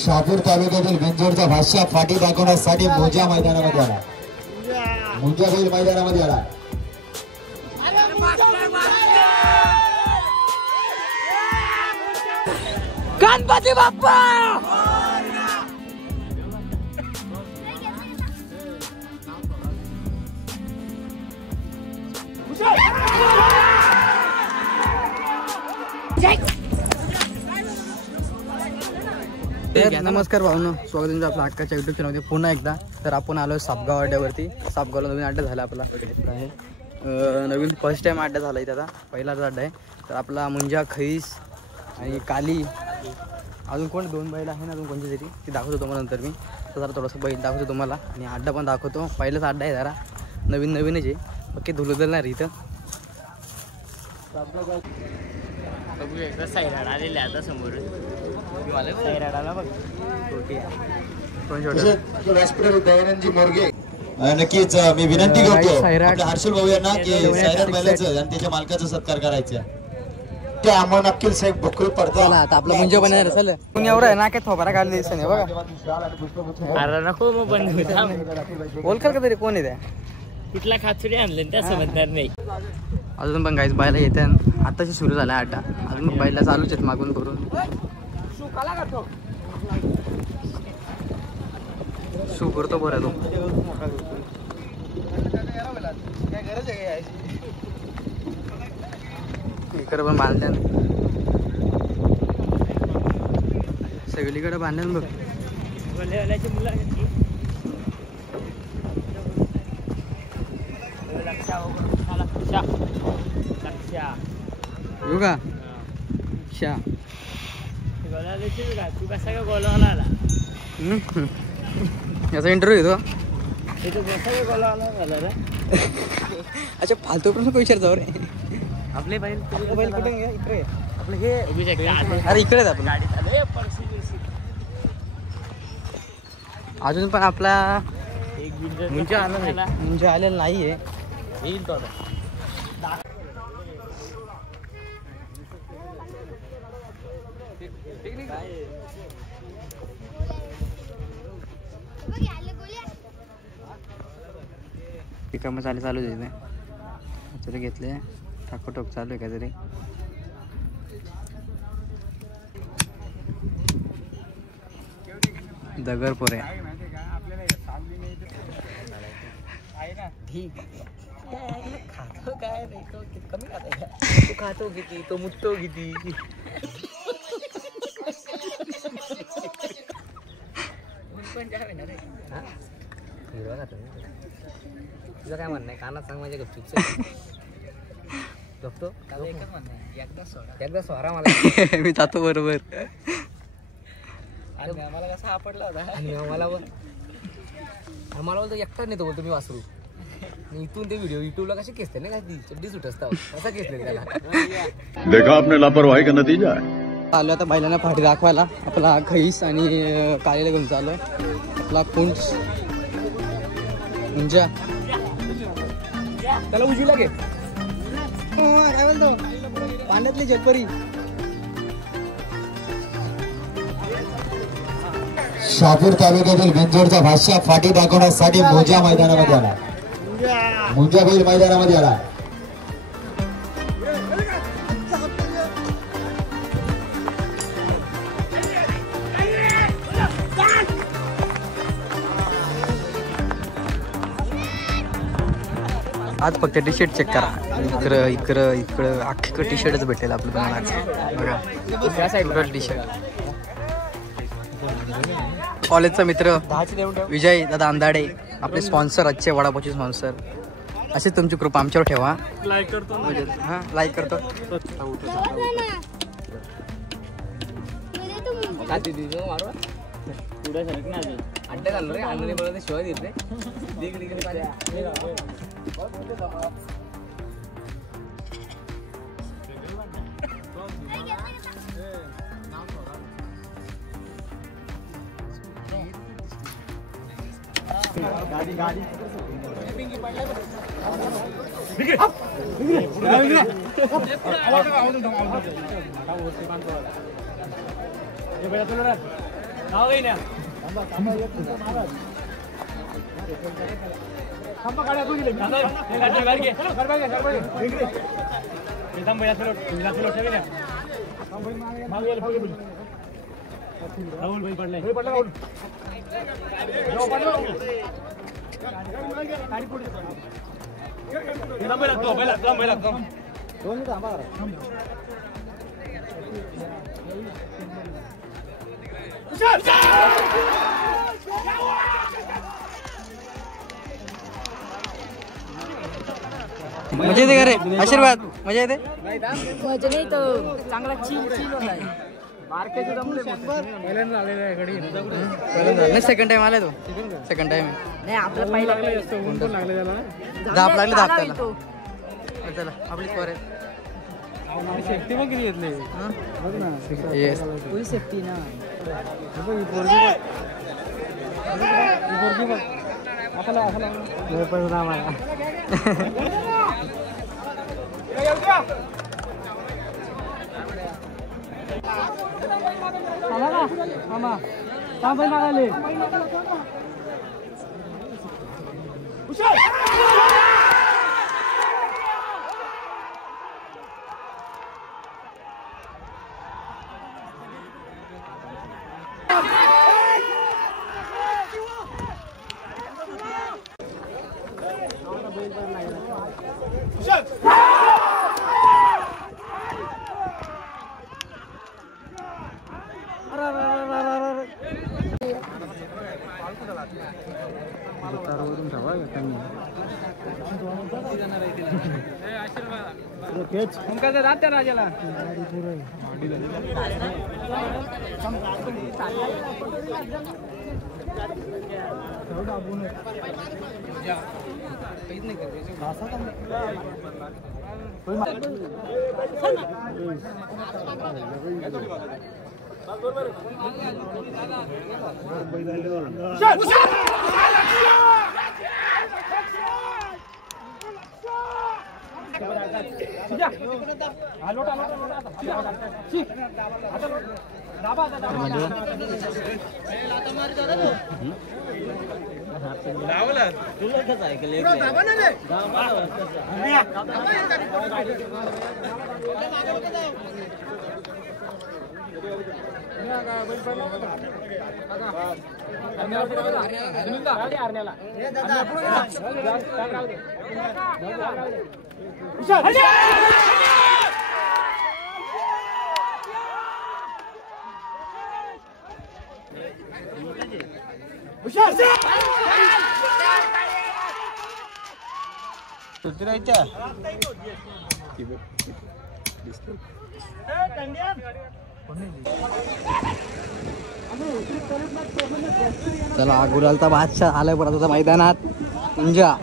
शहापूर तालुक्यातील बिंजोडचा भाषा फाटी दाखवण्यासाठी मुंजा मैदानामध्ये आला. मुंजा बैल मैदानामध्ये आला. गणपती बाप्पा नमस्कार भावनो, स्वागत आहे आपल्या हक्काच्या युट्यूब चॅनलमध्ये पुन्हा एकदा. तर आपण आलो सापगाव अड्ड्यावरती. सापगावला नवीन अड्डा झाला आपला आहे. नवीन फर्स्ट टाइम अड्डा झाला इथे. आता पहिलाच अड्डा आहे. तर आपला मुंजा, खैस आणि काली, अजून कोण दोन बैल आहे ना, अजून कोणती तरी ती दाखवतो तुम्हाला नंतर. मी तर जरा थोडंसं बैल दाखवतो तुम्हाला आणि अड्डा पण दाखवतो. पहिलाच अड्डा आहे, जरा नवीनच आहे. बाकी धुलदल इथं एकदा सैराड आलेले आता समोर सैराडाला बघ. दयानंदजी मोरगे नक्कीच मी विनंती करतो आपल्या हर्षल भाऊ यांना की सैराड बैलाचं आणि त्याच्या मालकाचा सत्कार करायचा. ते आम्हाला नक्कीच साहेब भोकळ पडतो. आता आपला मुंजा बनणार असेल. कोणी एवढं आहे ना, काय थोबारा काढले दिसत नाही बघा. अरे नको मग बंद ओळखाल का तरी कोण आहे त्या? कुठला खाचुरी आणलं त्या समजणार नाही. अजून पण गाईच बायला येते. आताशी सुरू झाला अड्डा. अजून पण बायला चालूच आहेत मागून करून. शू करतो बरं तो. इकडे पण बांधल्या, सगळीकडे बांधल्या बघ. येऊ का शा? तू कसा का गोलावाला आला? याचा इंटरव्ह्यू येतो. गोलावाला अच्छा, फालतू पण नको विचारतो रे. आपले बैल बैल कुठे इकडे आपलं हे. अरे इकडेच आपण. अजून पण आपला मुंजा आलेला नाहीये. येईल तो आता. कामं चालू देते. तरी घेतले ठाकोटोक चालू आहे काहीतरी. दगर पोरे ठीक खातो काय नाही, कमी खातो. तू खातो किती, तो मुततो किती. तुझं काय म्हणणं आहे? कानात सांग माझ्या गपचूप. गपतो एकच म्हणणं आहे, एकदा सोडा मला. मी जातो बरोबर. आणि आम्हाला कसा सापडला होता. आणि आम्हाला बोलतो एकटाच नेतो बोलतो मी वासरू. आणि इथून ते व्हिडिओ युट्यूबला कसे केसते ना, काय चड्डी सुट असतात कसा केसले त्याला. देखा आपने लापरवाही का नतीजा है. आलो आता बैलांना फाटी दाखवायला. आपला खैस आणि काळीला घेऊन चालू आहे. आपला कुंच मुंजा त्याला उजवीला घे. काय बोलतो पाण्यातली जगपरी. शहापूर तालुक्यातील बिंजोडचा भाषा फाटी दाखवण्यासाठी मुंजा मैदानामध्ये आला. मुंजा बैल मैदानामध्ये आला. आज फक्त टी शर्ट चेक करा. इकडं अख्खीकडं टी शर्टच भेटेल आपलं तुम्हाला आज. बघा त्या साईडला टी शर्ट. कॉलेजचा मित्र विजय दादा अंधाडे, आपले स्पॉन्सर, आजचे वडापावचे स्पॉन्सर. अशी तुमची कृपा आमच्यावर ठेवा. लाईक करतो. हां लाईक करतो. अड्डे झालं रे. अन्नाने मला ते शिवाय देत रे. गाडी गाडी राहुल भाई पडलाय मजा येते का रे आशीर्वाद मजा येते मजा नाही तो चांगला चिल होता नाही सेकंड टाइम आलाय तो सेकंड टाइम नाही आपलं पहिला दाब लागले दाब त्याला चला आपली स्कोर आहे सेफ्टी पण किती घेतली येस फुल सेफ्टी ना राजाला चला गुलालचा बादशाह आलाय परत मैदानात मुंजा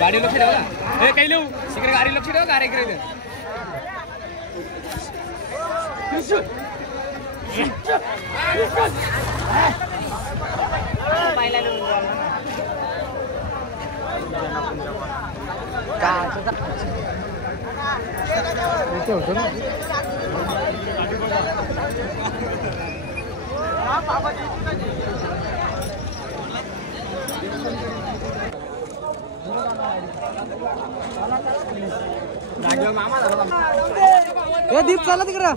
गाडी लक्ष ठेवा हे काही लिहू तिकडे गाडी लक्ष ठेवा गाडी इकडे दीप चालला तिकडं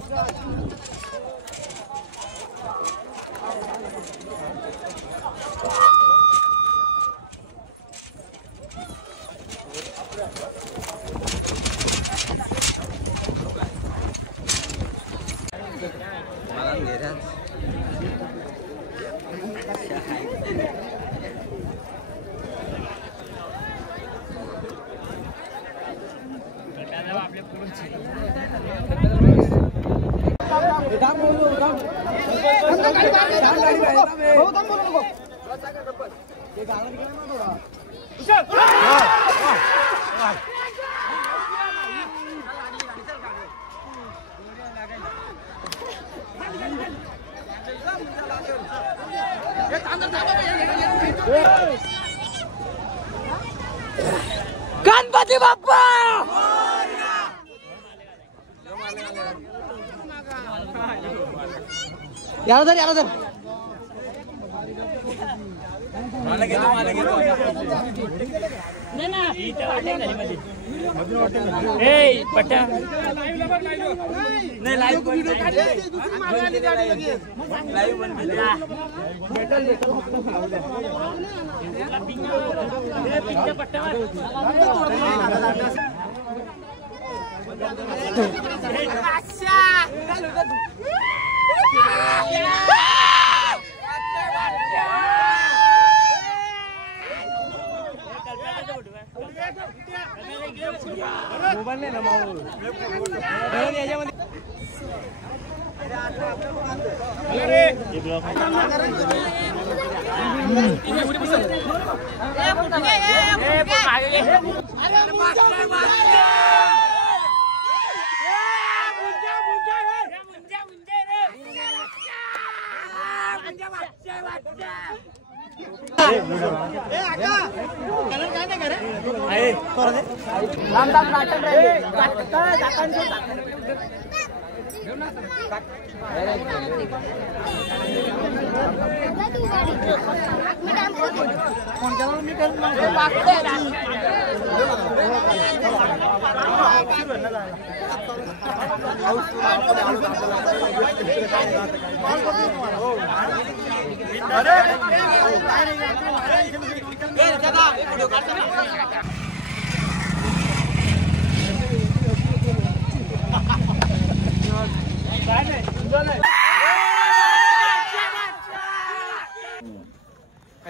गणपती बाप्पा याला तर मोबाईल नाही ना माऊ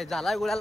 झालाय गुलाल